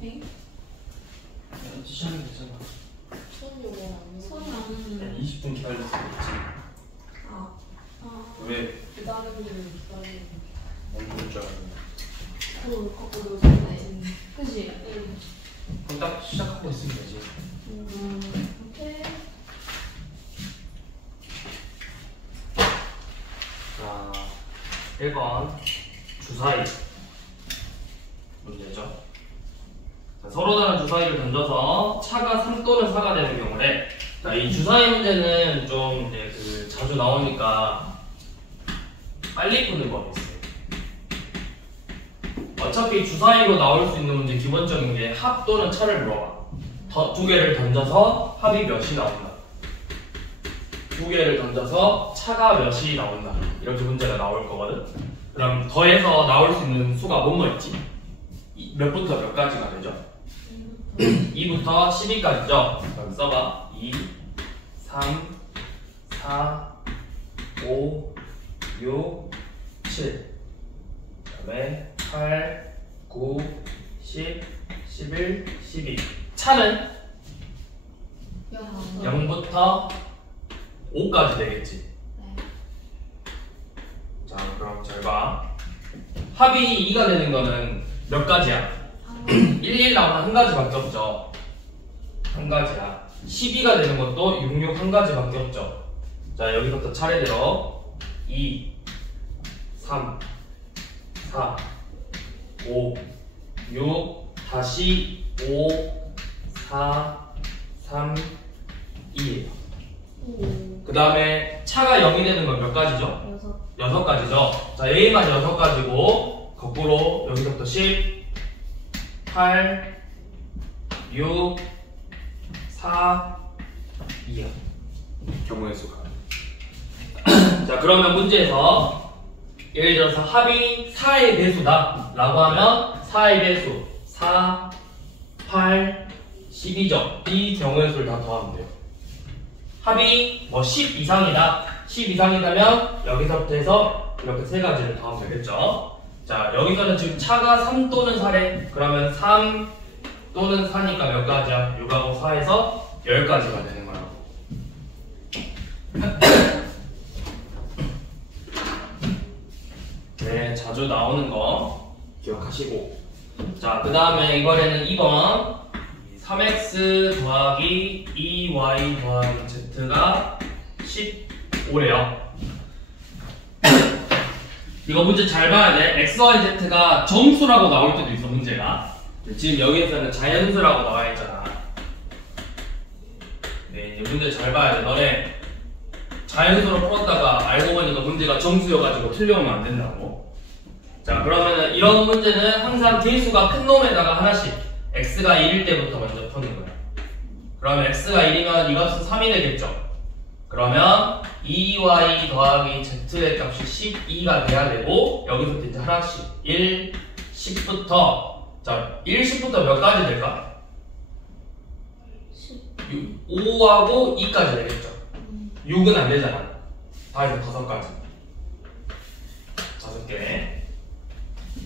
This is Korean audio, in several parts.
엥? 시작이 되잖아. 손이 왜안 손이 안 20분 기다릴 수 있지. 왜? 기다리는 기다리는 안 좋을 줄 알았는데. 그걸 갖고 놀았네. 그치? 그럼 딱 시작하고 있으면 되지. 오케이. 자, 1번 주사위 문제죠. 자, 서로 다른 주사위를 던져서 차가 3 또는 4가 되는 경우에, 자, 이 주사위 문제는 좀 이제 그 자주 나오니까 빨리 푸는 법이 있어요. 어차피 주사위로 나올 수 있는 문제 기본적인 게 합 또는 차를 물어봐. 두 개를 던져서 합이 몇이 나온다. 두 개를 던져서 차가 몇이 나온다. 이렇게 문제가 나올 거거든. 그럼 더해서 나올 수 있는 수가 뭐뭐 있지? 몇부터 몇 가지가 되죠? 2부터 12까지죠? 그럼 써봐. 2, 3, 4, 5, 6, 7. 그 다음에 8, 9, 10, 11, 12. 차는 0부터 5까지 되겠지. 네. 자, 그럼 잘 봐. 합이 2가 되는 거는 몇 가지야? 11 나오면 한 가지밖에 없죠. 한 가지야. 12가 되는 것도 66 한 가지밖에 없죠. 자, 여기부터 차례대로 2, 3, 4, 5, 6, 다시 5, 4, 3, 2예요. 그 다음에 차가 0이 되는 건 몇 가지죠? 6가지죠. 자, A만 6가지고 거꾸로 여기서부터 10, 8, 6, 4, 2요. 경우의 수가. 자, 그러면 문제에서 예를 들어서 합이 4의 배수다 라고 하면 4의 배수 4, 8, 12죠. 이 경우의 수를 다 더하면 돼요. 합이 뭐 10 이상이다. 10 이상이라면 여기서부터 해서 이렇게 세 가지를 더하면 되겠죠. 자, 여기서는 지금 차가 3 또는 4래. 그러면 3 또는 4니까 몇 가지야? 6하고 4에서 10가지가 되는 거라고. 네, 자주 나오는 거 기억하시고. 자, 그 다음에 이번에는 2번 3x 더하기 2y 더하기 z가 15래요. 이거 문제 잘 봐야 돼. x, y, z가 정수라고 나올 때도 있어, 문제가. 지금 여기에서는 자연수라고 나와 있잖아. 네, 이제 문제 잘 봐야 돼. 너네 자연수로 풀었다가 알고 보니까 문제가 정수여가지고 틀려오면 안 된다고. 자, 그러면은 이런 문제는 항상 개수가 큰 놈에다가 하나씩 x가 1일 때부터 먼저 푸는 거야. 그러면 x가 1이면 이 값은 3이 되겠죠. 그러면 2y 더하기 z의 값이 12가 돼야 되고, 여기서부터 이제 하나씩 1, 10부터, 자, 1, 10부터 몇 가지 될까? 5하고 2까지 되겠죠. 6은 안 되잖아. 다 해서 5가지. 5개.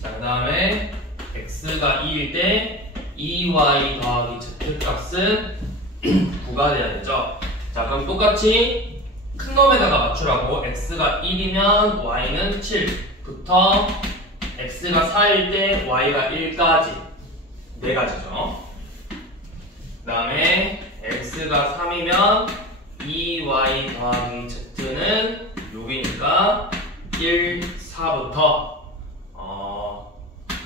자, 그 다음에 x가 2일 때 2y 더하기 z 값은 9가 돼야 되죠. 자, 그럼 똑같이 큰 놈에다가 맞추라고. x가 1이면 y는 7부터 x가 4일 때 y가 1까지 4가지죠. 그 다음에 x가 3이면 2y 더하기 z는 6이니까 1, 4부터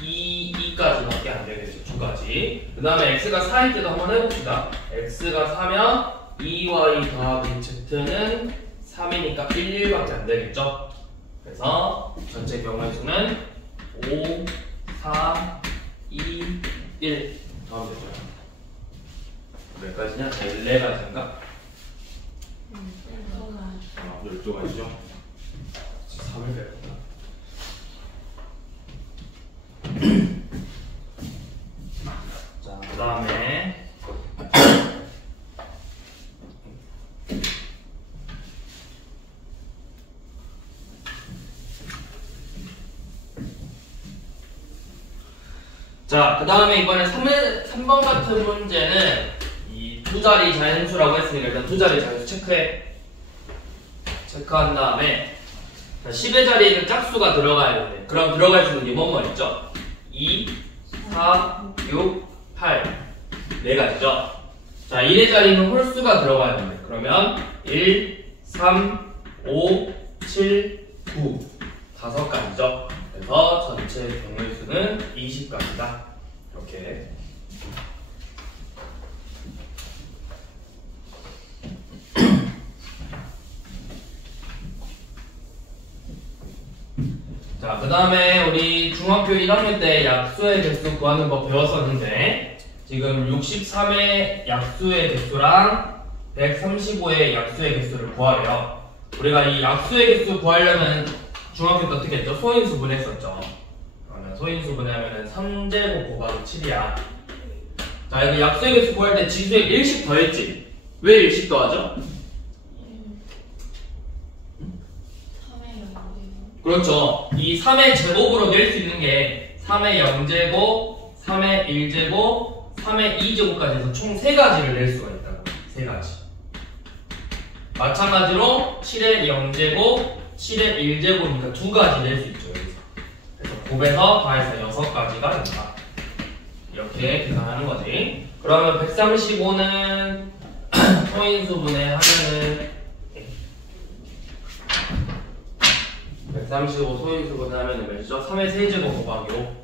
2까지 밖에 안 되겠죠. 2가지. 그 다음에 x가 4일 때도 한번 해봅시다. x가 4면 2y 더하기 z는 3이니까 1, 1밖에 안 되겠죠. 그래서 전체 경우의 수는 5, 4, 2, 1 더하면 되죠. 몇 가지냐? 14가지인가? 12가지죠. 3을 배웠다. 자, 그 다음에 자, 자, 그 다음에 이번에 3번 같은 문제는 이 두 자리 자연수라고 했으니까 일단 두 자리 자연수 체크해. 체크한 다음에 10의 자리에는 짝수가 들어가야 되는데 그럼 들어갈 수 있는 게 뭐뭐 있죠? 2, 4, 6, 8 네 가지죠. 자, 1의 자리는 홀수가 들어가야 되는데 그러면 1, 3, 5, 7, 9 다섯 가지죠. 그래서 전체 경우의 수는 20가지다. 이렇게. 자, 그 다음에 우리 중학교 1학년 때 약수의 개수 구하는 법 배웠었는데 지금 63의 약수의 개수랑 135의 약수의 개수를 구하래요. 우리가 이 약수의 개수 구하려면 중학교 때 어떻게 했죠? 소인수분 했었죠. 그러면 소인수분 하면은 3제곱 곱하기 7이야. 자, 이거 약수의 개수 구할 때 지수에 1씩 더했지? 왜 1씩 더하죠? 3의 0제곱. 그렇죠. 이 3의 제곱으로 낼 수 있는 게 3의 0제곱, 3의 1제곱, 3의 2제곱까지 해서 총 3가지를 낼 수가 있다고. 3가지. 마찬가지로 7의 0제곱, 7의 1제곱이니까 2가지 낼 수 있죠. 여기서. 그래서 곱해서 더해서 6가지가 된다. 이렇게 계산하는 거지. 그러면 135는 소인수분해 하면은 135 소인수분 하면은 몇이죠? 3의 세제곱 곱하기 5.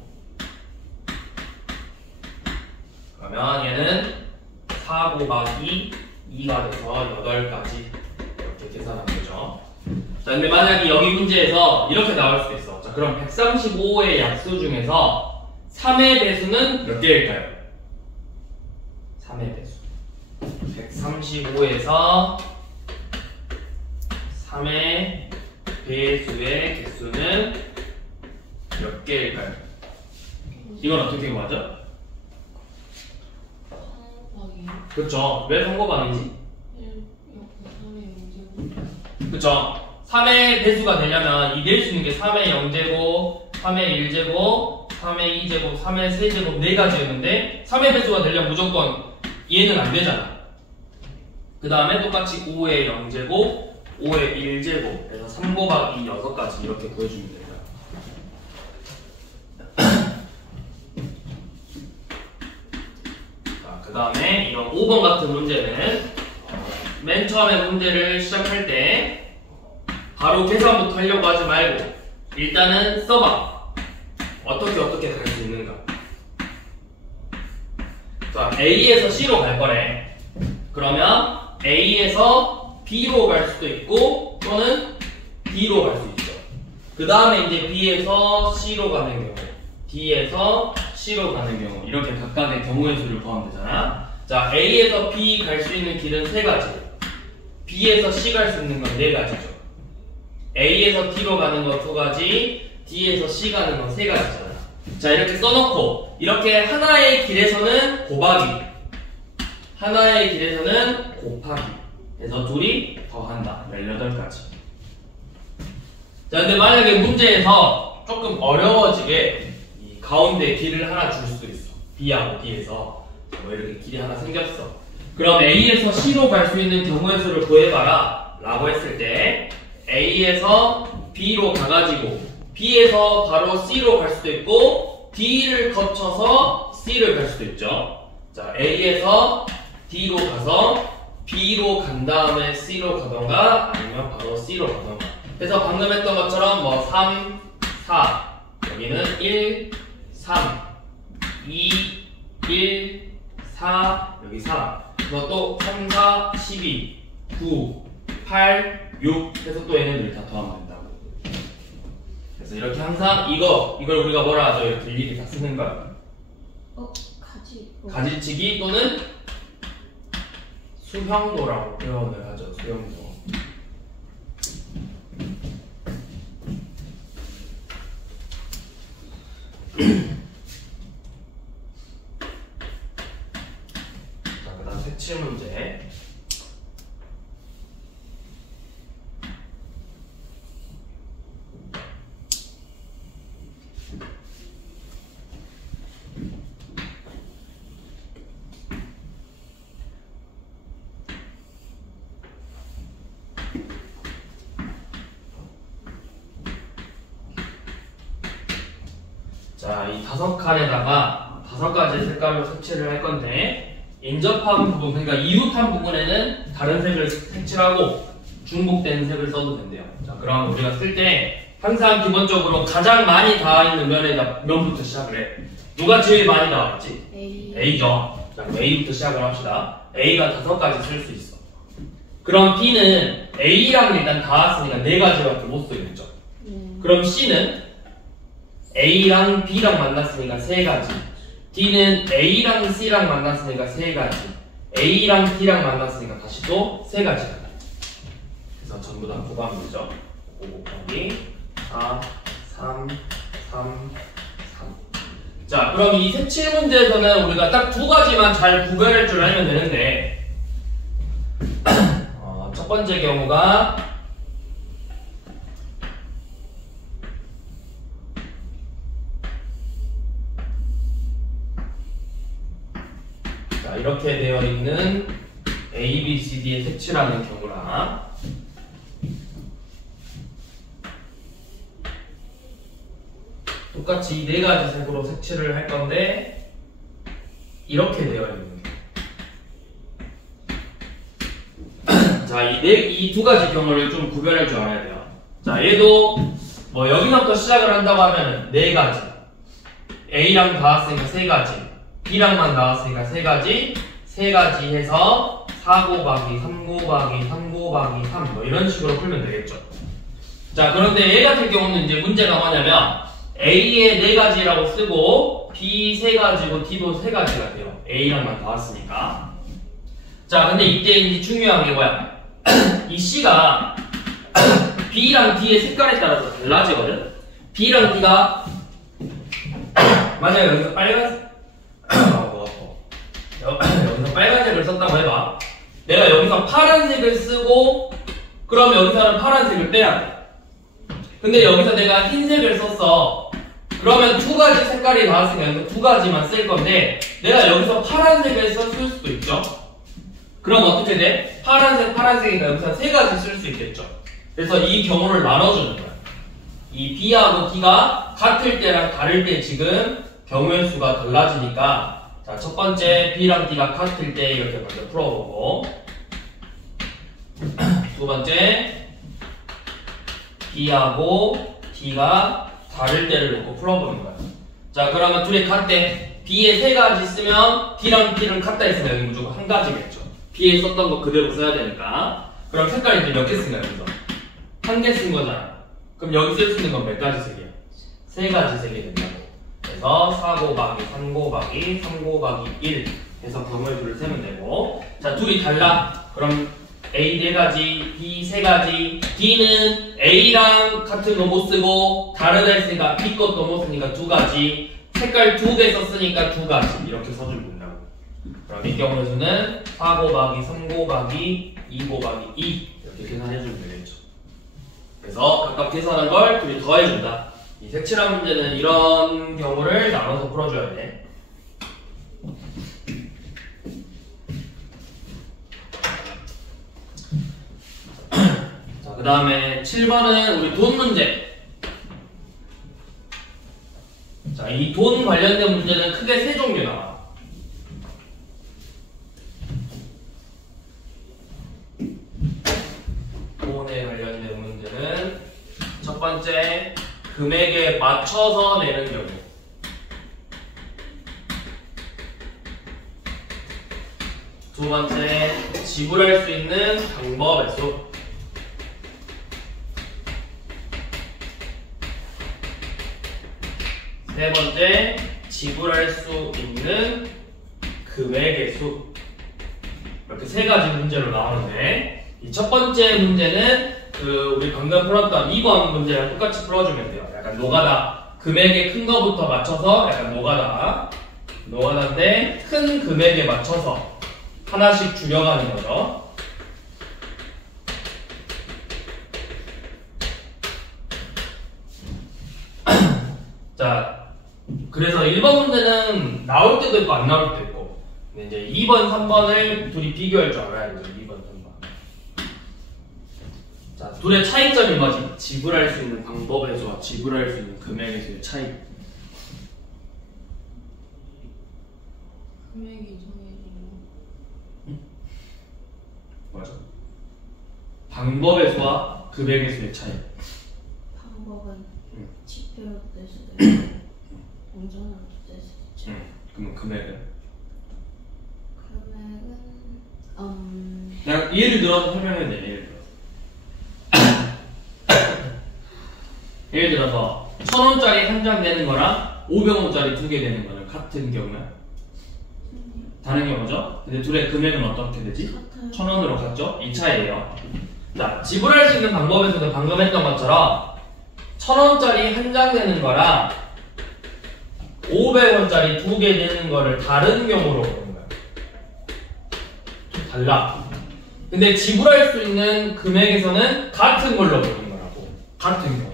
그러면 얘는 4 곱하기 2가 돼서 8가지. 이렇게 계산하면 되죠. 자, 근데 만약에 여기 문제에서 이렇게 나올 수도 있어. 자, 그럼 135의 약수 중에서 3의 배수는 몇 개일까요? 3의 배수. 135에서 3의 배수의 개수는 몇 개일까요? 이건 어떻게 구하죠? 3 곱하기 그쵸. 왜 3 곱하기지? 1, 3의 0제곱. 그쵸. 3의 배수가 되려면 이 낼 수 있는 게 3의 0제곱, 3의 1제곱, 3의 2제곱, 3의 세제곱 4가지였는데 3의 배수가 되려면 무조건 얘는 안 되잖아. 그 다음에 똑같이 5의 0제곱, 5의 1제곱 해서 3 곱하기 6가지 이렇게 구해주면 됩니다. 자, 그 다음에 이런 5번 같은 문제는 맨 처음에 문제를 시작할 때 바로 계산부터 하려고 하지 말고 일단은 써봐. 어떻게 갈 수 있는가. 자, A에서 C로 갈 거래. 그러면 A에서 B로 갈 수도 있고 또는 D로 갈 수 있죠. 그 다음에 이제 B에서 C로 가는 경우, D에서 C로 가는 경우 이렇게 각각의 경우의 수를 구하면 되잖아. 자, A에서 B 갈 수 있는 길은 3가지, B에서 C 갈 수 있는 건 4가지죠. A에서 D로 가는 건 2가지, D에서 C 가는 건 3가지잖아. 자, 이렇게 써놓고 이렇게 하나의 길에서는 곱하기, 하나의 길에서는 곱하기 해서 둘이 더한다. 18가지. 자, 근데 만약에 문제에서 조금 어려워지게 이 가운데 길을 하나 줄 수도 있어. B하고 B에서 뭐 이렇게 길이 하나 생겼어. 그럼 A에서 C로 갈 수 있는 경우의 수를 구해봐라 라고 했을 때 A에서 B로 가가지고 B에서 바로 C로 갈 수도 있고 D를 거쳐서 C를 갈 수도 있죠. 자, A에서 D로 가서 B로 간 다음에 C로 가던가 아니면 바로 C로 가던가. 그래서 방금 했던 것처럼 뭐 3, 4 여기는 1, 3, 2, 1, 4 여기 3 그것도 3, 4, 12, 9, 8, 6 해서 또 얘네들 다 더하면 된다고. 그래서 이렇게 항상 이걸 우리가 뭐라 하죠? 이렇게 일일이 다 쓰는 거야. 가지치기 또는 수형도라고 표현을 하죠. 수형도. 자, 그 다음 색칠 문제. 자, 이 5칸에다가 5가지 색깔로 색칠을 할 건데 인접한 부분, 그러니까 이웃한 부분에는 다른 색을 색칠하고 중복된 색을 써도 된대요. 자, 그럼 우리가 쓸 때 항상 기본적으로 가장 많이 닿아 있는 면에다 면부터 시작을 해. 누가 제일 많이 나와 있지? A. A죠. 자, 그럼 A부터 시작을 합시다. A가 5가지 쓸 수 있어. 그럼 B는 A랑 일단 닿았으니까 4가지밖에 못 쓰겠죠. 그럼 C는 A랑 B랑 만났으니까 3가지. D는 A랑 C랑 만났으니까 3가지. A랑 D랑 만났으니까 다시 또 3가지가. 그래서 전부 다 곱하면 되죠. 5 곱하기 4, 3, 3, 3. 자, 그럼 이 색칠 문제에서는 우리가 딱 2가지만 잘 구별할 줄 알면 되는데 첫 번째 경우가 자, 이렇게 되어 있는 A, B, C, D의 색칠하는 경우랑 똑같이 이 4가지 색으로 색칠을 할 건데 이렇게 되어 있는 자, 이 2가지 경우를 좀 구별할 줄 알아야 돼요. 자, 얘도 뭐 여기서부터 시작을 한다고 하면 4가지 A랑 닿았으니까 3가지 B랑만 나왔으니까 3가지 3가지 해서 4 곱하기 3 곱하기 3 곱하기 3 뭐 이런 식으로 풀면 되겠죠. 자, 그런데 얘 같은 경우는 이제 문제가 뭐냐면 A에 4가지라고 쓰고 B 3가지고 D도 3가지가 돼요. A랑만 나왔으니까. 자, 근데 이때 이제 중요한 게 뭐야? 이 C가 B랑 D의 색깔에 따라서 달라지거든? B랑 D가 만약에 여기서 빨간색 여기서 빨간색을 썼다고 해봐. 내가 여기서 파란색을 쓰고 그러면 여기서는 파란색을 빼야 돼. 근데 여기서 내가 흰색을 썼어. 그러면 2가지 색깔이 나왔으니까 여기서 2가지만 쓸 건데 내가 여기서 파란색을 썼을 수도 있죠. 그럼 어떻게 돼? 파란색이니까 여기서 3가지 쓸 수 있겠죠. 그래서 이 경우를 나눠주는 거야. 이 B하고 D가 같을 때랑 다를 때 지금 경우의 수가 달라지니까 자, 첫 번째 B랑 D가 같을 때 이렇게 먼저 풀어보고 두 번째 B하고 D가 다를 때를 놓고 풀어보는 거야. 자, 그러면 둘이 같대. B에 3가지 쓰면 D랑 D를 같다 했으면 여기 무조건 1가지겠죠. B에 썼던 거 그대로 써야 되니까. 그럼 색깔이 이제 몇 개 쓴 거야, 여기서? 1개 쓴 거잖아. 그럼 여기 쓸 수 있는 건 몇 가지 색이야? 3가지 색이 된다고. 그래서 4 곱하기 3 곱하기 3 곱하기 1 해서 경우의 수를 세면 되고. 자, 둘이 달라. 그럼 A 4가지, B 3가지, D는 A랑 같은 거 못 쓰고 다르다 했으니까 B 것도 못 쓰니까 2가지, 색깔 2개 썼으니까 2가지 이렇게 써주면 된다고. 그럼 이 경우의 수는 4 곱하기 3 곱하기 2 곱하기 2 이렇게 계산해주면 되겠죠. 그래서 각각 계산한 걸 둘이 더해준다. 이 색칠한 문제는 이런 경우를 나눠서 풀어줘야 돼. 그 다음에 7번은 우리 돈 문제. 자, 이 돈 관련된 문제는 크게 3종류 나와. 돈에 관련된 문제는 첫 번째, 금액에 맞춰서 내는 경우. 두 번째, 지불할 수 있는 방법의 수. 세 번째, 지불할 수 있는 금액의 수. 이렇게 3가지 문제로 나오는데 이 첫 번째 문제는 우리 방금 풀었던 2번 문제랑 똑같이 풀어주면 돼요. 약간 노가다. 금액의 큰 거부터 맞춰서 약간 노가다인데 큰 금액에 맞춰서 하나씩 줄여가는 거죠. 자, 그래서 1번 문제는 나올 때도 있고 안 나올 때도 있고, 근데 이제 2번, 3번을 둘이 비교할 줄 알아야 되죠. 2번, 3번. 자, 둘의 차이점이 뭐지? 지불할 수 있는 방법의 수와 지불할 수 있는 금액의 수의 차이. 금액이 정해진 맞아. 방법의 수와 금액의 수의 차이. 방법은 응. 지표로 될 수도 있고 공전으로 될 수도 있죠. 그럼 금액은? 금액은 그냥 예를 들어서 설명해도 돼. 예를 들어서 1,000원짜리 한 장 내는 거랑 500원짜리 2개 내는 거는 같은 경우야? 다른 경우죠? 근데 둘의 금액은 어떻게 되지? 같아요. 1,000원으로 같죠? 이 차이예요. 자, 지불할 수 있는 방법에서도 방금 했던 것처럼 1,000원짜리 한 장 내는 거랑 500원짜리 2개 내는 거를 다른 경우로 보는 거야. 좀 달라. 근데 지불할 수 있는 금액에서는 같은 걸로 보는 거라고. 같은 경우로.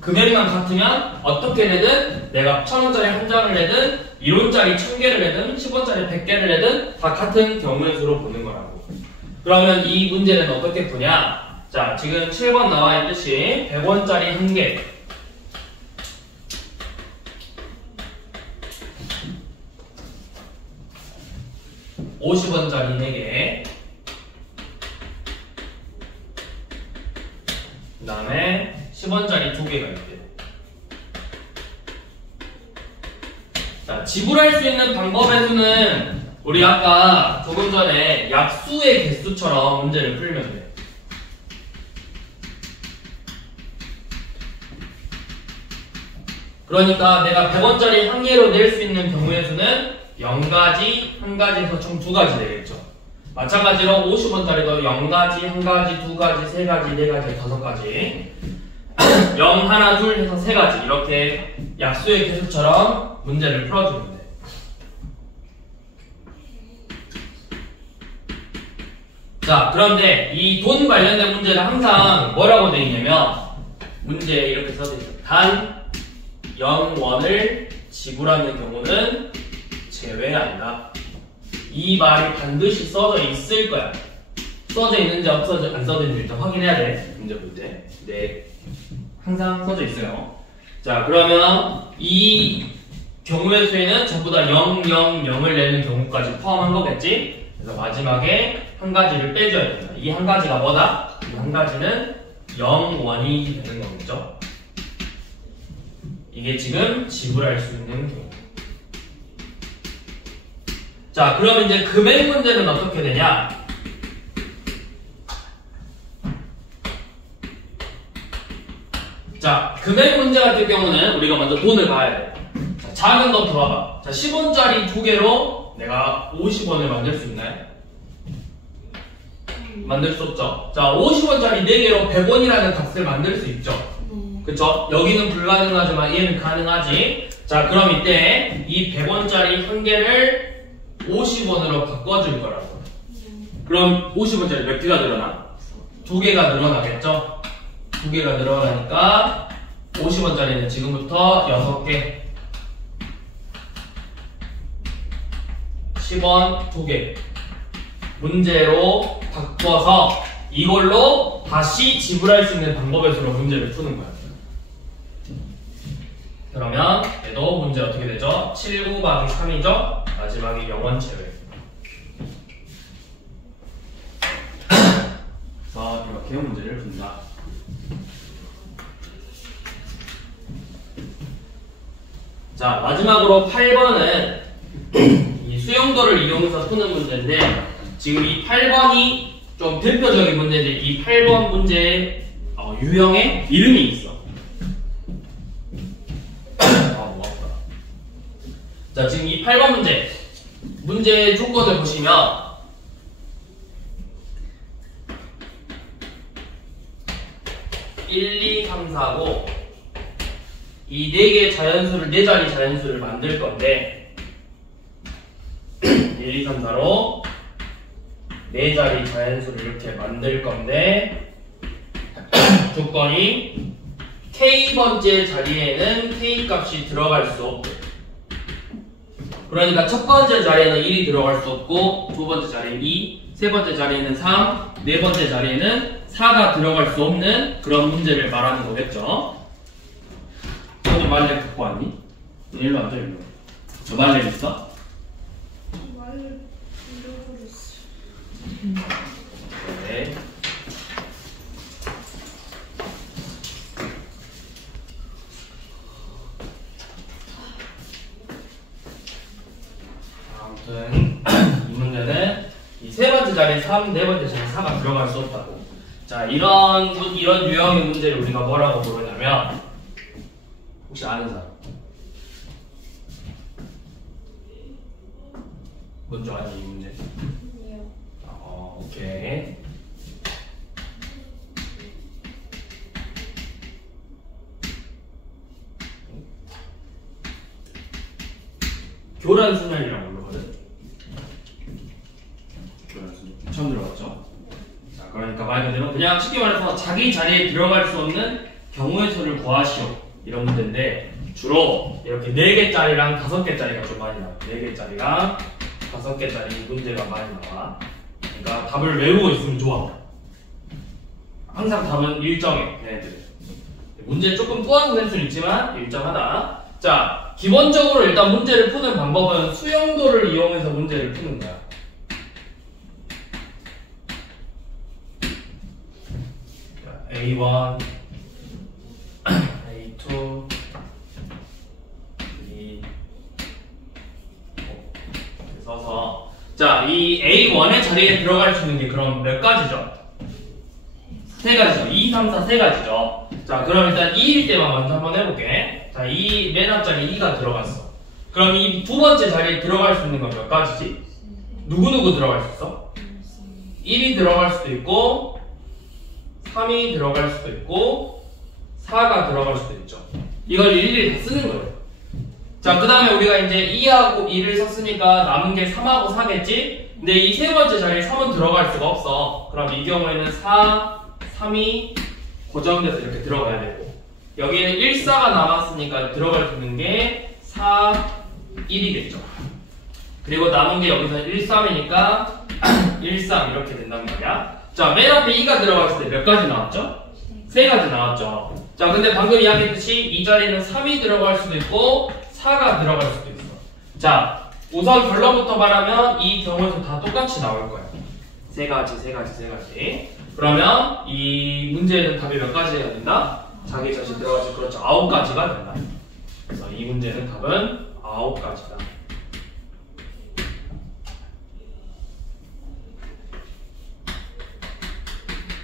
금액만 같으면 어떻게 내든 내가 1,000원짜리 한 장을 내든 1원짜리 1,000개를 내든 10원짜리 100개를 내든 다 같은 경우의 수로 보는 거라고. 그러면 이 문제는 어떻게 푸냐? 자, 지금 7번 나와 있듯이 100원짜리 1개 50원짜리 4개 그 다음에 10원짜리 2개가 있대요. 자, 지불할 수 있는 방법의 수는 우리 아까 조금 전에 약수의 개수처럼 문제를 풀면 돼. 그러니까 내가 100원짜리 한 개로 낼 수 있는 경우의 수는 0가지, 1가지에서 총 2가지 되겠죠. 마찬가지로 50원짜리도 0가지, 1가지, 2가지, 3가지, 4가지, 5가지 0, 하나, 둘 해서 3가지 이렇게 약수의 개수처럼 문제를 풀어주면 돼. 자, 그런데 이 돈 관련된 문제는 항상 뭐라고 되어 있냐면 문제에 이렇게 써져 있어. 단 0원을 지불하는 경우는 제외한다. 이 말이 반드시 써져 있을 거야. 써져 있는지 안 써져 있는지 일단 확인해야 돼. 문제 볼 때. 네. 항상 써져 있어요. 자, 그러면 이 경우의 수에는 전부 다 0, 0, 0을 내는 경우까지 포함한 거겠지? 그래서 마지막에 한 가지를 빼줘야 됩니다. 이 한 가지가 뭐다? 이 한 가지는 0원이 되는 거겠죠? 이게 지금 지불할 수 있는 경우. 자, 그럼 이제 금액 문제는 어떻게 되냐? 자, 금액 문제 같은 경우는 우리가 먼저 돈을 봐야 돼. 자, 작은 거 들어봐. 자, 10원짜리 2개로 내가 50원을 만들 수 있나요? 만들 수 없죠. 자, 50원짜리 4개로 100원이라는 값을 만들 수 있죠. 그쵸? 여기는 불가능하지만 얘는 가능하지. 자, 그럼 이때 이 100원짜리 한 개를 50원으로 바꿔줄 거라고. 그럼 50원짜리 몇 개가 늘어나? 2개가 늘어나겠죠? 2개가 늘어나니까 50원짜리는 지금부터 6개 10원 2개 문제로 바꿔서 이걸로 다시 지불할 수 있는 방법의 수로 문제를 푸는 거야. 그러면 얘도 문제 어떻게 되죠? 7, 9 곱하기 3이죠? 마지막에 0원 제외. 그래서 이렇게 문제를 푼다. 자, 마지막으로 8번은 이 수용도를 이용해서 푸는 문제인데 지금 이 8번이 좀 대표적인 문제인데 이 8번 문제의 유형의 이름이 있어. 자, 지금 이 8번 문제 조건을 보시면 1, 2, 3, 4고 이 4개의 자연수를 4자리 자연수를 만들 건데 1, 2, 3, 4로 4자리 자연수를 이렇게 만들 건데 조건이 K번째 자리에는 K 값이 들어갈 수 없고 그러니까 첫 번째 자리에는 1이 들어갈 수 없고 두 번째 자리에 2, 세 번째 자리에는 3, 네 번째 자리에는 4가 들어갈 수 없는 그런 문제를 말하는 거겠죠. 너는 말렙 갖고 왔니? 일로 앉아, 일로. 너 말렙 있어? 네. 아무튼 이 문제는 이 세 번째 자리에 3, 네 번째 자리에 4가 들어갈 수 없다고. 자, 이런 유형의 문제를 우리가 뭐라고 부르냐면, 혹시 아는 사람? 뭔지 아니, 이 문제? 오케이. 교란순환이라고 부르거든? 교란순환. 처음 들어봤죠? 자, 그러니까 말 그대로 그냥 쉽게 말해서 자기 자리에 들어갈 수 없는 경우의 수를 구하시오. 이런 문제인데, 주로 이렇게 4개짜리랑 5개짜리가 좀 많이 나와. 4개짜리랑 5개짜리 문제가 많이 나와. 그러니까 답을 외우고 있으면 좋아. 항상 답은 일정해, 얘네들. 문제 조금 또한 될 수는 있지만 일정하다. 자, 기본적으로 일단 문제를 푸는 방법은 수용도를 이용해서 문제를 푸는 거야. 자, A1, A2, 3, 4 써서, 자, 이 A1의 자리에 들어갈 수 있는 게 그럼 몇 가지죠? 3가지죠. 2, 3, 4, 3가지죠. 자, 그럼 일단 2일 때만 먼저 한번 해볼게. 자, 맨 앞자리 2가 들어갔어. 그럼 이 두 번째 자리에 들어갈 수 있는 건 몇 가지지? 누구누구 들어갈 수 있어? 1이 들어갈 수도 있고, 3이 들어갈 수도 있고, 4가 들어갈 수도 있죠. 이걸 일일이 다 쓰는 거예요. 자, 그 다음에 우리가 이제 2하고 2를 썼으니까 남은 게 3하고 4겠지? 근데 이 세 번째 자리에 3은 들어갈 수가 없어. 그럼 이 경우에는 4, 3이 고정돼서 이렇게 들어가야 되고, 여기는 1, 4가 남았으니까 들어갈 수 있는 게 4, 1이겠죠. 그리고 남은 게 여기서 1, 3이니까 1, 3 이렇게 된단 말이야. 자, 맨 앞에 2가 들어갔을 때 몇 가지 나왔죠? 3가지 나왔죠. 자, 근데 방금 이야기했듯이 이 자리는 3이 들어갈 수도 있고 4가 들어갈 수도 있어. 자, 우선 결론부터 말하면 이 경우에서 다 똑같이 나올 거야. 3가지. 그러면 이 문제에는 답이 몇 가지가 된다? 자기 자신 들어가지, 그렇죠. 9가지가 된다. 그래서 이 문제는 답은 9가지다.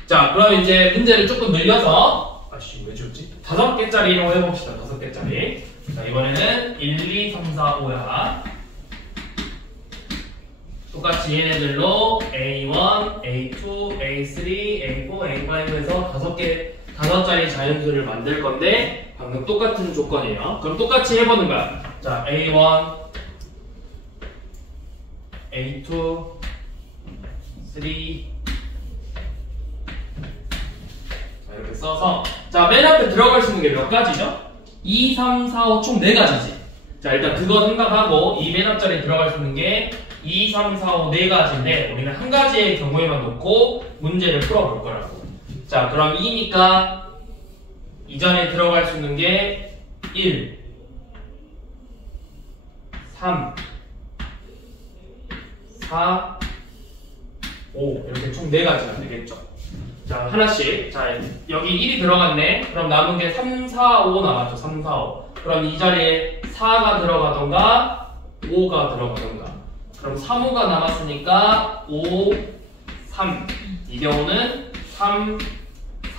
자, 그럼 이제 문제를 조금 늘려서, 왜 지웠지? 5개짜리로 해봅시다. 5개짜리. 자, 이번에는 1, 2, 3, 4, 5야. 똑같이 얘네들로 A1, A2, A3, A4, A5 해서 5짜리 자연수를 만들 건데, 방금 똑같은 조건이에요. 그럼 똑같이 해보는 거야. 자, A1, A2, 3, 이렇게 써서, 자, 맨 앞에 들어갈 수 있는 게 몇 가지죠? 2, 3, 4, 5 총 4가지지. 자, 일단 그거 생각하고 이 맨 앞자리에 들어갈 수 있는 게 2, 3, 4, 5 4가지인데 우리는 한 가지의 경우에만 놓고 문제를 풀어볼 거라고. 자, 그럼 2니까 이 자리에 들어갈 수 있는 게 1, 3, 4, 5 이렇게 총 4가지가 되겠죠. 자, 하나씩. 자, 여기 1이 들어갔네. 그럼 남은 게 3, 4, 5 남았죠. 3, 4, 5. 그럼 이 자리에 4가 들어가던가 5가 들어가던가. 그럼 3, 5가 남았으니까 5, 3. 이 경우는 3,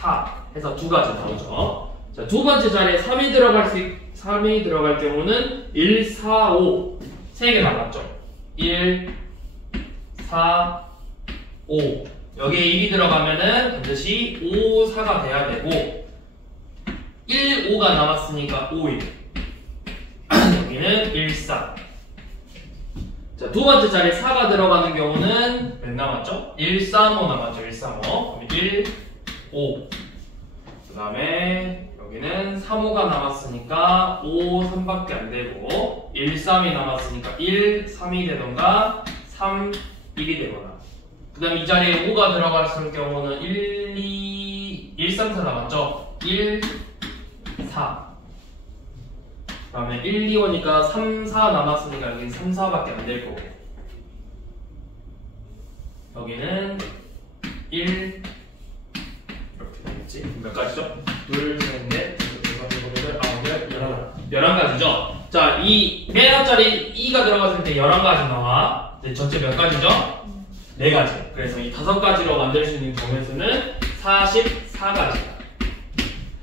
4 해서 2가지 나오죠. 자, 두 번째 자리에 3이 들어갈 경우는 1, 4, 5. 3개 남았죠. 1, 4, 5. 여기에 1이 들어가면은 반드시 5, 4가 돼야 되고 1, 5가 남았으니까 5, 1 여기는 1, 4. 자, 두 번째 자리에 4가 들어가는 경우는 몇 남았죠? 1, 3, 5 남았죠. 1, 3, 5 그럼 1, 5 그 다음에 여기는 3, 5가 남았으니까 5, 3밖에 안 되고 1, 3이 남았으니까 1, 3이 되던가 3, 1이 되거나 그 다음 이 자리에 5가 들어갔을 경우는 1, 2, 1, 3, 4 남았죠? 1, 4 그 다음에 1, 2, 5니까 3, 4 남았으니까 여기는 3, 4밖에 안 될 거고 여기는 1 이렇게 되겠지. 몇 가지죠? 2, 3, 4, 5, 6, 7, 8, 9, 10, 11가지죠. 자, 이 맨 앞자리 2가 들어갔을 때 11가지 나와. 이제 전체 몇 가지죠? 4가지. 그래서 이 5가지로 만들 수 있는 경우의 수는 44가지다.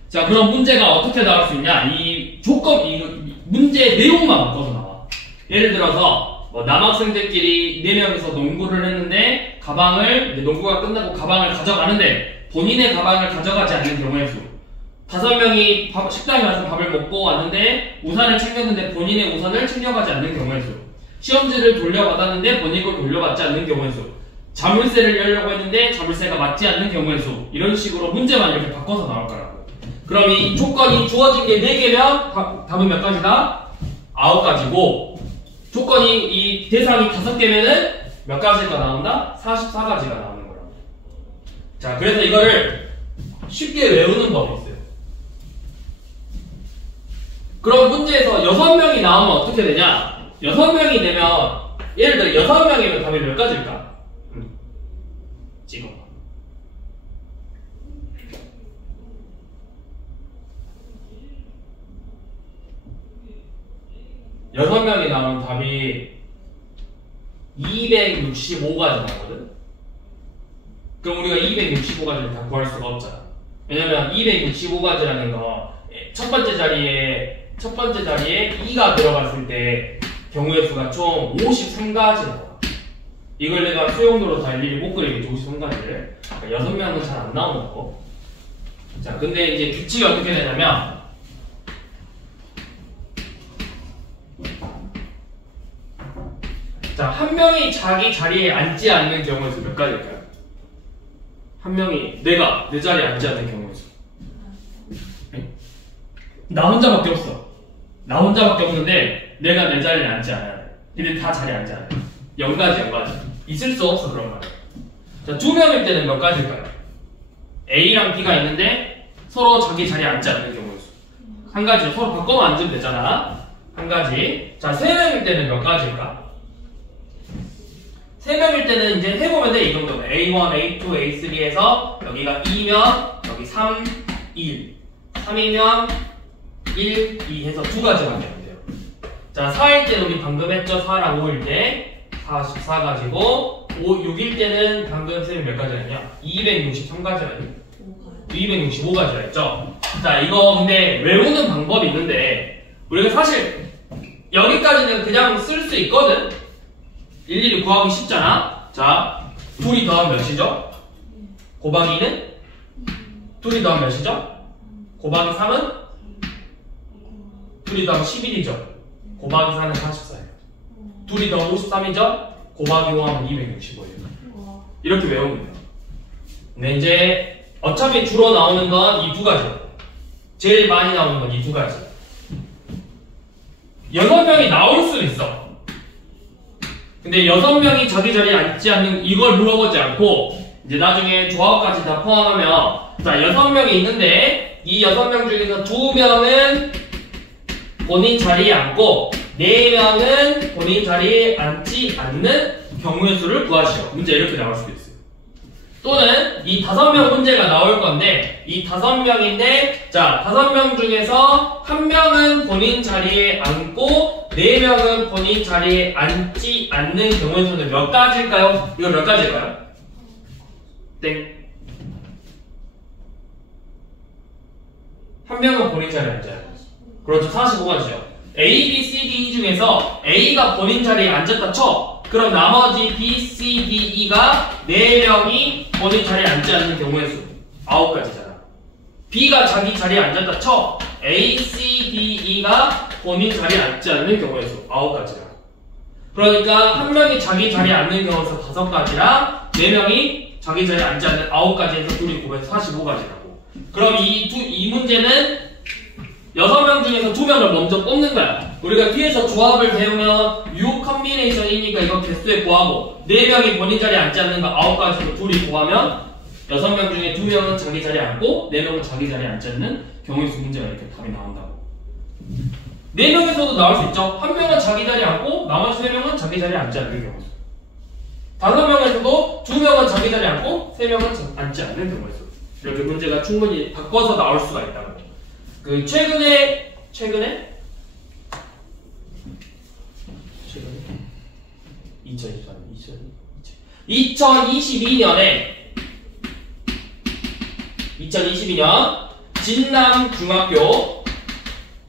자, 그럼 문제가 어떻게 나올 수 있냐? 이 조건, 이 문제 내용만 바꿔서 나와. 예를 들어서 뭐 남학생들끼리 4명이서 농구를 했는데 가방을, 농구가 끝나고 가방을 가져가는데 본인의 가방을 가져가지 않는 경우의 수. 5명이 식당에 가서 밥을 먹고 왔는데 우산을 챙겼는데 본인의 우산을 챙겨가지 않는 경우의 수. 시험지를 돌려받았는데 본인 걸 돌려받지 않는 경우의 수. 자물쇠를 열려고 했는데 자물쇠가 맞지 않는 경우의 수. 이런 식으로 문제만 이렇게 바꿔서 나올 거라고. 그럼 이 조건이 주어진 게 4개면 답은 몇 가지다? 9가지고 조건이 이 대상이 5개면은 몇 가지가 나온다? 44가지가 나오는 거라고. 자, 그래서 이거를 쉽게 외우는 법이 있어요. 그럼 문제에서 6명이 나오면 어떻게 되냐? 6명이 되면 예를 들어 6명이면 답이 몇 가지일까? 찍어. 6명이 나오면 답이 265가지 나오거든? 그럼 우리가 265가지를 다 구할 수가 없잖아. 왜냐면 265가지라는 거 첫 번째 자리에 2가 들어갔을 때 경우의 수가 총 53가지 나와. 이걸 내가 수용도로 다 일일이 못 그리겠지, 53가지를. 그러니까 6명은 잘 안 나오는 거. 자, 근데 이제 규칙이 어떻게 되냐면 자, 한 명이 자기 자리에 앉지 않는 경우의 수 몇 가지일까요? 한 명이 내 자리에 앉지 않는 경우의 수. 나 혼자밖에 없어. 나 혼자밖에 없는데 내가 내 자리에 앉지 않아야 돼. 근데 다 자리에 앉아야 돼. 0가지. 있을 수 없어, 그런 말. 자, 2명일 때는 몇 가지일까요? A랑 B가 있는데 서로 자기 자리에 앉지 않는 경우의 수. 한 가지로 서로 바꿔만 앉으면 되잖아. 한 가지. 자, 3명일 때는 몇 가지일까? 3명일 때는 이제 해보면 돼, 이 정도면. A1, A2, A3에서 여기가 2면 여기 3, 1. 3이면 1, 2 해서 2가지밖에 안 돼요. 자, 4일 때는 우리 방금 했죠? 4랑 5일 때 44가지고 6일 때는 방금 쌤이 몇 가지 했냐? 263가지라니? 265가지라 했죠? 자, 이거 근데 외우는 방법이 있는데 우리가 사실 여기까지는 그냥 쓸 수 있거든? 일일이 구하기 쉽잖아? 자, 2이 더하면 몇이죠? 곱하기 2는? 2이 더하면 몇이죠? 곱하기 3은? 2이 더하면 11이죠? 곱하기 4는 44예요. 2이 더하면 53이죠? 곱하기 5하면 265예요. 이렇게 외우면 돼요. 근데 이제 어차피 주로 나오는 건 이 2가지. 제일 많이 나오는 건 이 2가지. 6명이 나올 수는 있어. 근데 6명이 자기 자리에 앉지 않는 이걸 물어보지 않고 이제 나중에 조합까지 다 포함하면 자, 6명이 있는데 이 6명 중에서 2명은 본인 자리에 앉고 4명은 본인 자리에 앉지 않는 경우의 수를 구하시오. 문제 이렇게 나올 수도 있어요. 또는 이 5명 문제가 나올 건데 이 5명인데 자, 5명 중에서 1명은 본인 자리에 앉고 4명은 본인 자리에 앉지 않는 경우의 수는 몇 가지일까요? 이거 몇 가지일까요? 땡. 1명은 본인 자리에 앉아요. 그렇죠. 45가지죠. A, B, C, D, E 중에서 A가 본인 자리에 앉았다 쳐. 그럼 나머지 B, C, D, E가 4명이 본인 자리에 앉지 않는 경우의 수 9가지잖아. B가 자기 자리에 앉았다 쳐. A, C, D, E가 본인 자리에 앉지 않는 경우의 수 9가지라. 그러니까 한 명이 자기 자리에 앉는 경우의 수 5가지라 4명이 자기 자리에 앉지 않는 9가지에서 둘이 곱해서 45가지라고. 그럼 이 문제는 6명 중에서 2명을 먼저 뽑는 거야. 우리가 뒤에서 조합을 배우면 U 컨비네이션이니까 이거 개수에 구하고 4명이 본인 자리에 앉지 않는 거 9가지로 둘이 구하면 6명 중에 2명은 자기 자리에 앉고 4명은 자기 자리에 앉지 않는 경우의 수 문제가 이렇게 답이 나온다고. 4명에서도 나올 수 있죠. 한 명은 자기 자리에 앉고 나머지 3명은 자기 자리에 앉지 않는 경우 수. 5명에서도 2명은 자기 자리에 앉고 3명은 앉지 않는 경우에서 이렇게 문제가 충분히 바꿔서 나올 수가 있다고. 그 최근에 2022년 진남 중학교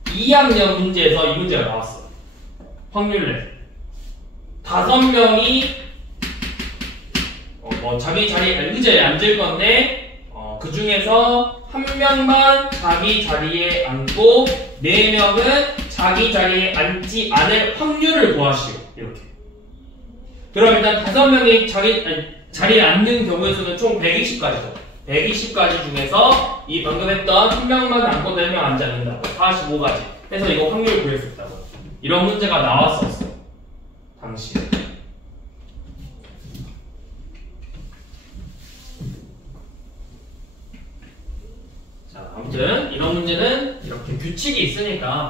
2학년 문제에서 이 문제가 나왔어. 확률래 5명이 자기 자리에 의자에 앉을 건데 그 중에서 1명만 자기 자리에 앉고 4명은 자기 자리에 앉지 않을 확률을 구하시오. 이렇게. 그럼 일단 5명이 자리에 앉는 경우의 수는 총 120가지죠. 120가지 중에서 이 방금 했던 1명만 앉고 4명 앉지 않는다고 45가지 해서 이거 확률을 구할 수 있다고. 이런 문제가 나왔었어 당시에. 자, 아무튼 이런 문제는 이렇게 규칙이 있으니까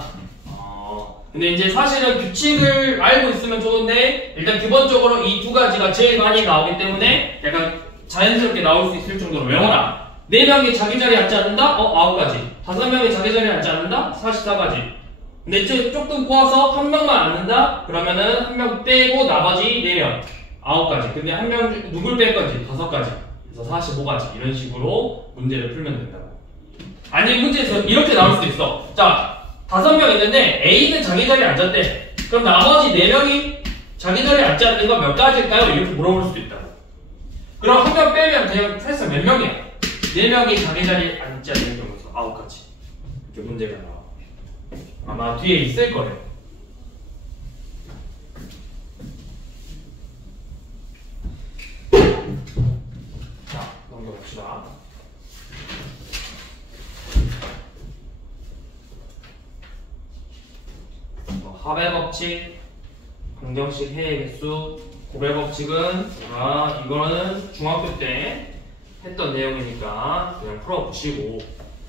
근데 이제 사실은 규칙을 알고 있으면 좋은데 일단 기본적으로 이 2가지가 제일 많이 나오기 때문에 약간 자연스럽게 나올 수 있을 정도로 외워라. 4명이 자기 자리에 앉지 않는다? 9가지. 5명이 자기 자리에 앉지 않는다? 44가지. 근데 조금 꼬아서 1명만 앉는다? 그러면은 1명 빼고 나머지 4명 9가지. 근데 1명 누굴 뺄 건지 5가지. 그래서 45가지. 이런 식으로 문제를 풀면 된다고. 아니 문제에서 이렇게 나올 수도 있어. 자, 5명 있는데 A는 자기 자리에 앉았대. 그럼 나머지 4명이 자기 자리에 앉지 않는 건 몇 가지일까요? 이렇게 물어볼 수도 있다고. 그럼 1명 빼면 그냥 사실상 몇 명이야? 4명이 자기 자리에 앉지 않는 경우에서 9가지. 이렇게 문제가 나와. 아마 뒤에 있을 거예요. 자, 넘겨봅시다. 합의 법칙, 방정식 해의 개수, 곱의 법칙은 이거는 중학교 때 했던 내용이니까 그냥 풀어보시고,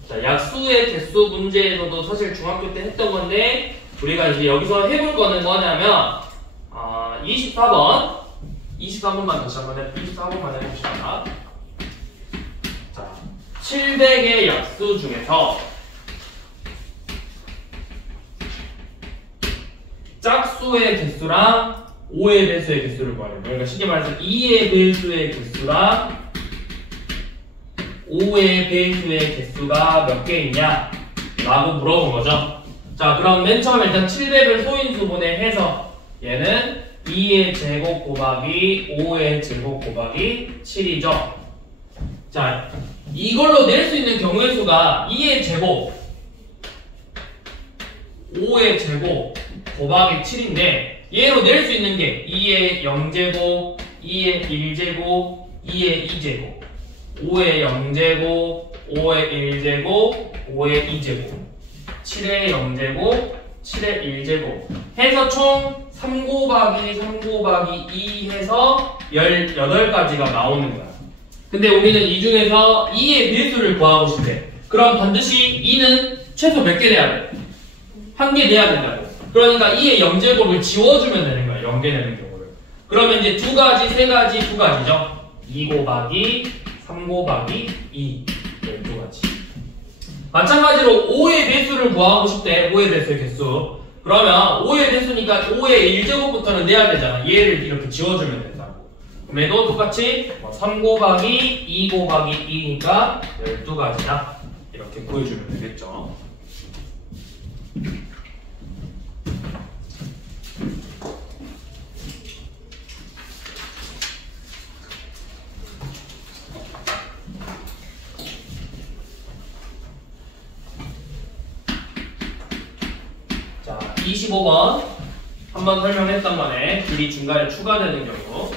자, 약수의 개수 문제에서도 사실 중학교 때 했던 건데 우리가 이제 여기서 해볼 거는 뭐냐면 24번만 다시 한번 24번만 해봅시다. 자, 700의 약수 중에서 짝수의 개수랑 5의 배수의 개수를 구하래요. 그러니까 쉽게 말해서 2의 배수의 개수랑 5의 배수의 개수가 몇 개이냐? 라고 물어본 거죠. 자, 그럼 맨 처음에 일단 700을 소인수분해 해서 얘는 2의 제곱 곱하기 5의 제곱 곱하기 7이죠. 자, 이걸로 낼 수 있는 경우의 수가 2의 제곱 5의 제곱 곱하기 7인데 얘로 낼 수 있는 게 2의 0제곱, 2의 1제곱, 2의 2제곱, 5의 0제곱, 5의 1제곱, 5의 2제곱, 7의 0제곱, 7의 1제곱 해서 총 3 곱하기 3 곱하기 2 해서 18가지가 나오는 거야. 근데 우리는 이 중에서 2의 배수를 구하고 싶대. 그럼 반드시 2는 최소 몇 개 내야 돼? 1개 내야 된다고. 그러니까 2의 0제곱을 지워주면 되는 거야. 0개 내는 경우를. 그러면 이제 2가지, 3가지, 2가지죠. 2 곱하기 3 곱하기 2 12가지. 마찬가지로 5의 배수를 구하고 싶대. 5의 배수의 개수. 그러면 5의 배수니까 5의 1제곱부터는 내야 되잖아. 얘를 이렇게 지워주면 된다고. 그럼 얘도 똑같이 3 곱하기 2 곱하기 2니까 12가지다. 이렇게 구해주면 되겠죠. 자, 25번 한번 설명했던 거네. 길이 중간에 추가되는 경우.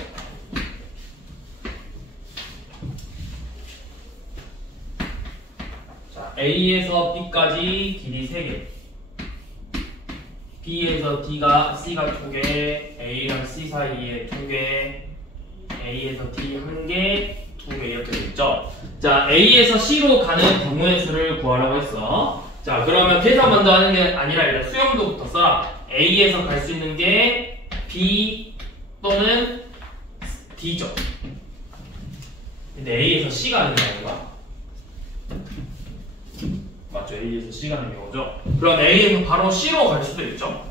자, A에서 B까지 길이 3개, B에서 C가 2개, A랑 C 사이에 2개, A에서 D 1개, 2개 이렇게 되겠죠. 자, A에서 C로 가는 경우의 수를 구하라고 했어. 자, 그러면 계산 먼저 하는 게 아니라 일단 수영도부터 써라. A에서 갈 수 있는 게 B 또는 D죠. 근데 A에서 C 가는 경우가 맞죠? A에서 C 가는 경우죠. 그럼 A에서 바로 C로 갈 수도 있죠.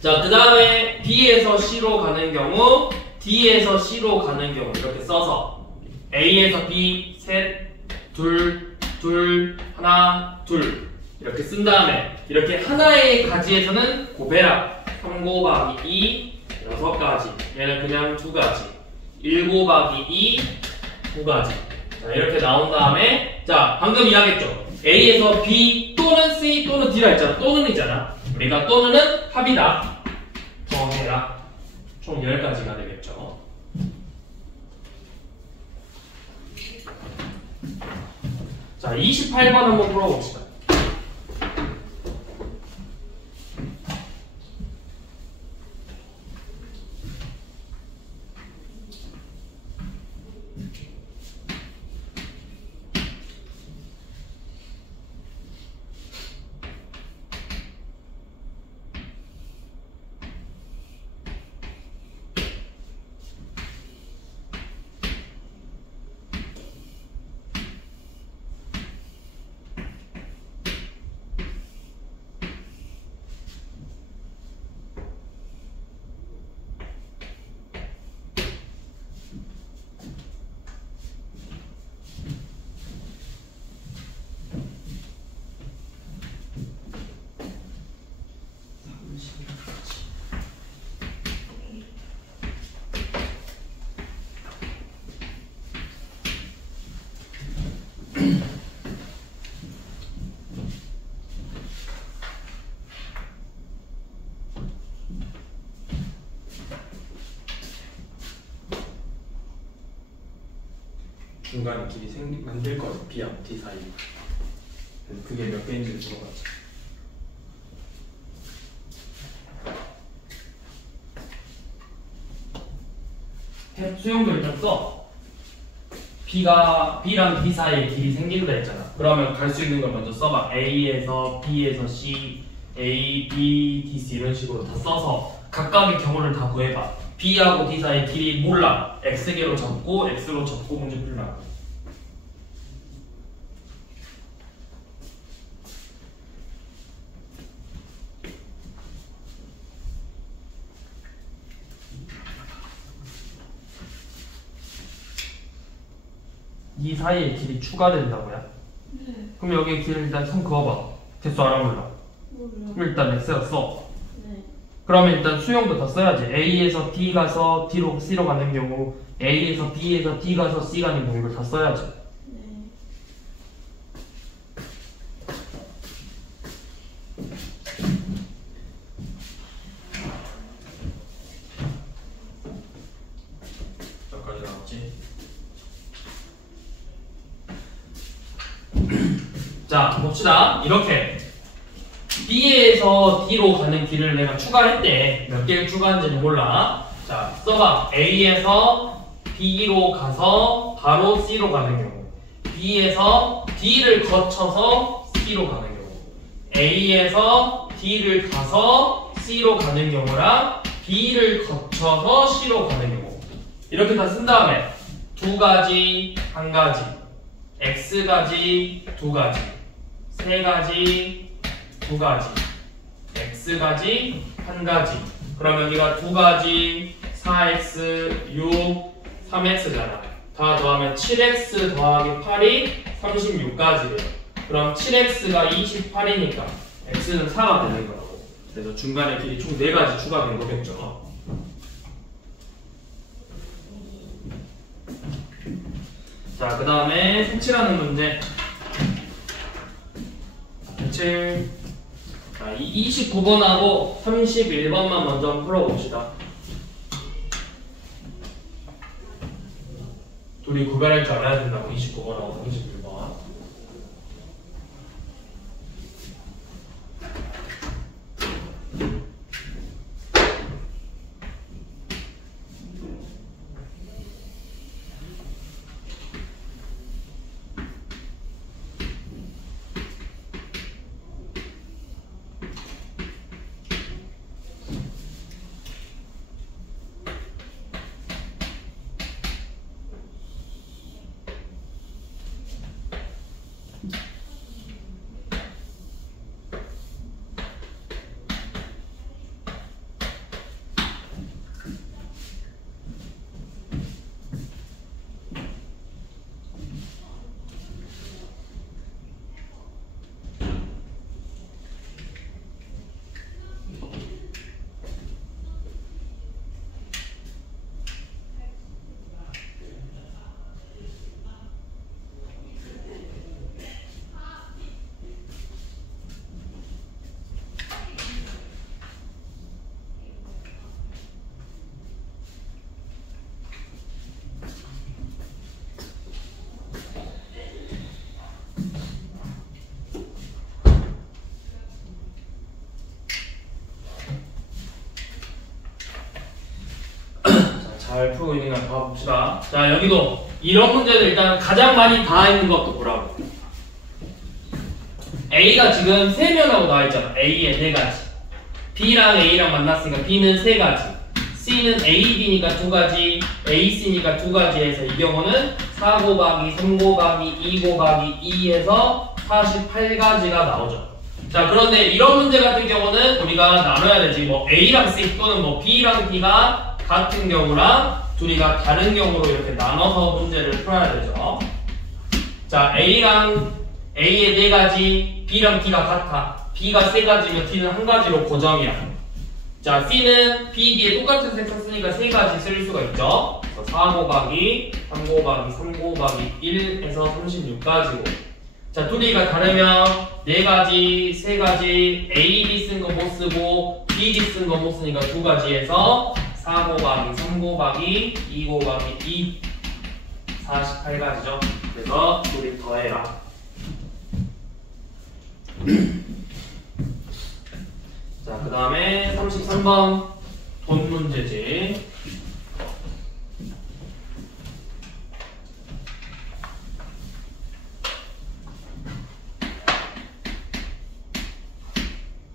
자, 그 다음에 B에서 C로 가는 경우, D에서 C로 가는 경우 이렇게 써서 A에서 B 셋, 둘, 둘, 하나, 둘 이렇게 쓴 다음에 이렇게 하나의 가지에서는 곱해라. 3 곱하기 2, 6가지. 얘는 그냥 2가지. 1 곱하기 2, 2가지. 자, 이렇게 나온 다음에 자, 방금 이야기했죠. A에서 B 또는 C 또는 D라 했잖아. 또는 있잖아. 우리가 또는은 합이다. 더해라. 총 10가지가 되겠죠. 자, 28번 한번 풀어봅시다. 중간에 길이 만들 거예요. B와 D 사이. 그게 몇 개인지 물어봤지. 수용도 일단 써. B랑 D 사이에 길이 생긴다 했잖아. 그러면 갈 수 있는 걸 먼저 써봐. A에서 B에서 C, A, B, D, C 이런 식으로 다 써서 각각의 경우를 다 구해봐. B하고 D 사이 길이 몰라. X개로 접고 X로 접고 문제 풀라. 이 사이에 길이 추가된다고요? 네. 그럼 여기 길 일단 손 그어봐. 개수 알아 몰라? 몰라. 그럼 일단 X가 써. 네. 그러면 일단 수용도 다 써야지. A에서 D 가서 D로 C로 가는 경우, A에서 B에서 D 가서 C 가는 경우 이걸 다 써야지. 네. 몇 가지 나왔지? 자, 봅시다. 이렇게 B에서 D로 가는 길을 내가 추가했대. 몇 개를 추가한지는 몰라. 자, 써봐. A에서 B로 가서 바로 C로 가는 경우, B에서 D를 거쳐서 C로 가는 경우, A에서 D를 가서 C로 가는 경우랑 B를 거쳐서 C로 가는 경우 이렇게 다 쓴 다음에 2가지, 1가지, X가지, 2가지, 3가지, 2가지, X가지, 1가지. 그럼 여기가 2가지, 4X, 6, 3X잖아. 다 더하면 7X 더하기 8이 36가지래요. 그럼 7X가 28이니까 X는 4가 되는 거라고. 그래서 중간에 길이 총 4가지 추가된 거겠죠. 자, 그 다음에 색칠하는 문제. 색칠. 자, 이 29번하고 31번만 먼저 한번 풀어봅시다. 둘이 구별할 줄 알아야 된다고. 29번하고 31번. 잘 풀고 있는가 봐봅시다. 자, 여기도 이런 문제는 일단 가장 많이 닿아 있는 것도 보라고. A가 지금 3명하고 나와 있잖아. A에 4가지. B랑 A랑 만났으니까 B는 3가지. C는 A, B니까 2가지. A, C니까 2가지에서 이 경우는 4 곱하기 3 곱하기 2 곱하기 2에서 48가지가 나오죠. 자, 그런데 이런 문제 같은 경우는 우리가 나눠야 되지. 뭐 A랑 C 또는 뭐 B랑 D가 같은 경우랑 둘이가 다른 경우로 이렇게 나눠서 문제를 풀어야 되죠. 자, A의 4가지, B랑 D가 같아. B가 3가지면 D는 1가지로 고정이야. 자, C는 B, D에 똑같은 색 썼으니까 3가지 쓸 수가 있죠. 4 곱하기 3 곱하기 3 곱하기 1에서 36가지고. 자, 둘이가 다르면 4가지, 3가지, A, B 쓴 거 못 쓰고 B, D 쓴 거 못 쓰니까 2가지에서 4 곱하기 3 곱하기 2 곱하기 2 48가지죠. 그래서 둘이 더해라. 자, 그 다음에 33번 돈 문제지.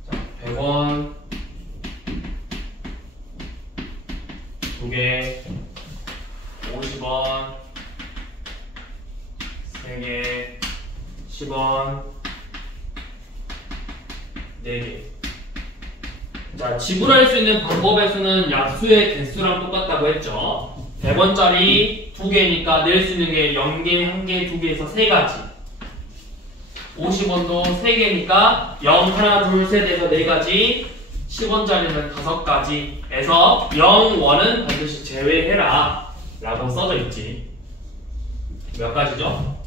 자, 100원 2개, 50원 3개, 10원 4개. 자, 지불할 수 있는 방법의 수는 약수의 개수랑 똑같다고 했죠. 100원짜리 2개니까 낼 수 있는 게 0개, 1개, 2개에서 3가지. 50원도 3개니까 0, 하나, 둘, 셋에서 4가지. 10원짜리는 5가지에서 0원은 반드시 제외해라 라고 써져 있지. 몇 가지죠?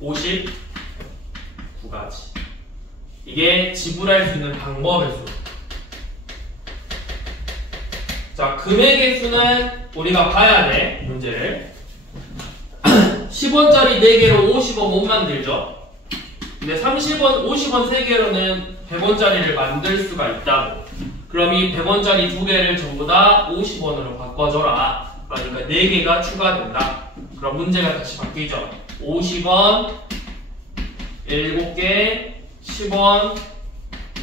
59가지. 이게 지불할 수 있는 방법의 수. 자, 금액의 수는 우리가 봐야 돼, 문제를. 10원짜리 4개로 50원 못 만들죠? 근데 30원, 50원 3개로는 100원짜리를 만들 수가 있다고. 그럼 이 100원짜리 2개를 전부 다 50원으로 바꿔줘라. 그러니까 4개가 추가된다. 그럼 문제가 다시 바뀌죠. 50원, 7개, 10원,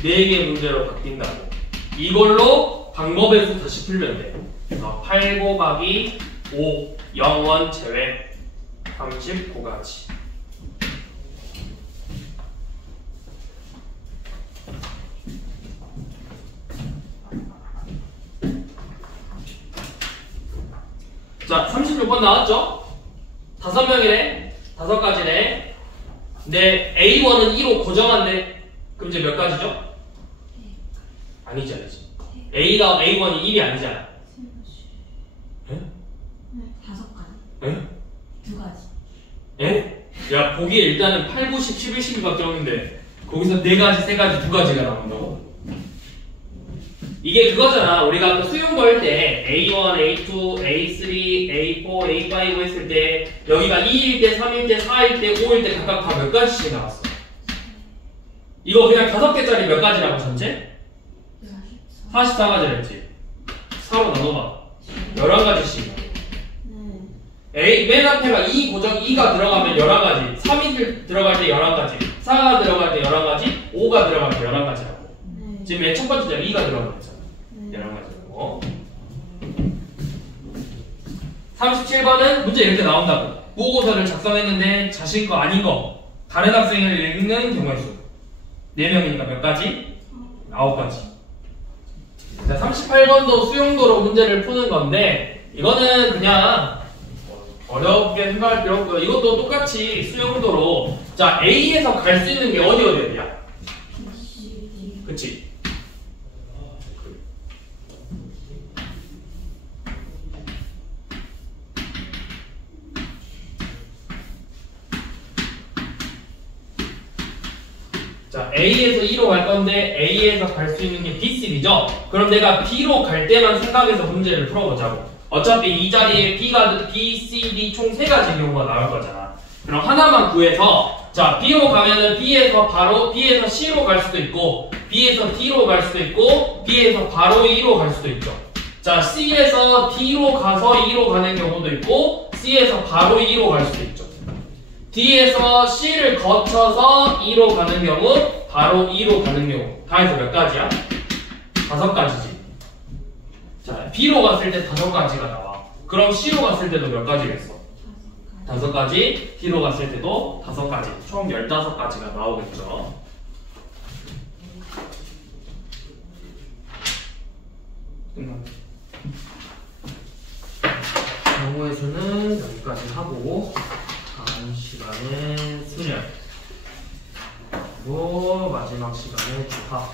4개 문제로 바뀐다고. 이걸로 방법의 수 다시 풀면 돼. 그래서 8 곱하기 5, 0원 제외, 39가지. 자, 36번 나왔죠? 5명이네? 5가지네? 근데 A1은 2로 고정한데, 그럼 이제 몇 가지죠? 아니지, 아니지. A1이 1이 아니잖아. 에? 네, 5가지. 에? 2가지. 에? 야, 보기에 일단은 8, 9, 10, 11, 12밖에 없는데, 거기서 4가지, 3가지, 2가지가 나온다고? 이게 그거잖아. 우리가 아까 수용고 할 때 A1, A2, A3, A4, A5 했을 때 여기가 2일 때, 3일 때, 4일 때, 5일 때 각각 다 몇 가지씩 나왔어? 이거 그냥 5개짜리 몇 가지라고 전체? 44가지를 했지. 4로 나눠봐. 11가지씩. A, 맨 앞에가 2 고정 2가 들어가면 11가지, 3이 들어갈 때 11가지, 4가 들어갈 때 11가지, 5가 들어갈 때 11가지라고. 지금 맨 첫 번째 2가 들어가면 됐잖아. 11가지라고. 37번은 문제 이렇게 나온다고. 보고서를 작성했는데 자신 거 아닌 거 다른 학생을 읽는 경우의 수. 4명이니까 몇 가지? 9가지. 자, 38번도 수용도로 문제를 푸는 건데 이거는 그냥 어렵게 생각할 필요 없고요. 이것도 똑같이 수용도로. 자, A에서 갈 수 있는 게 어디 어디야? 그치? 자, A에서 E로 갈 건데 A에서 갈 수 있는 게 B, C, D죠? 그럼 내가 B로 갈 때만 생각해서 문제를 풀어보자고. 어차피 이 자리에 B, C, D 총 3가지 경우가 나올 거잖아. 그럼 하나만 구해서 자, B로 가면은 B에서 C로 갈 수도 있고 B에서 D로 갈 수도 있고 B에서 바로 E로 갈 수도 있죠. 자, C에서 D로 가서 E로 가는 경우도 있고 C에서 바로 E로 갈 수도 있죠. D에서 C를 거쳐서 E로 가는 경우, 바로 E로 가는 경우. 다 해서 몇 가지야? 5가지지. 자, B로 갔을 때 5가지가 나와. 그럼 C로 갔을 때도 몇 가지겠어? 5가지. D로 갔을 때도 5가지. 총 15가지가 나오겠죠. 경우의 수는 여기까지 하고 다음 시간에 수련 그리고 마지막 시간에 주합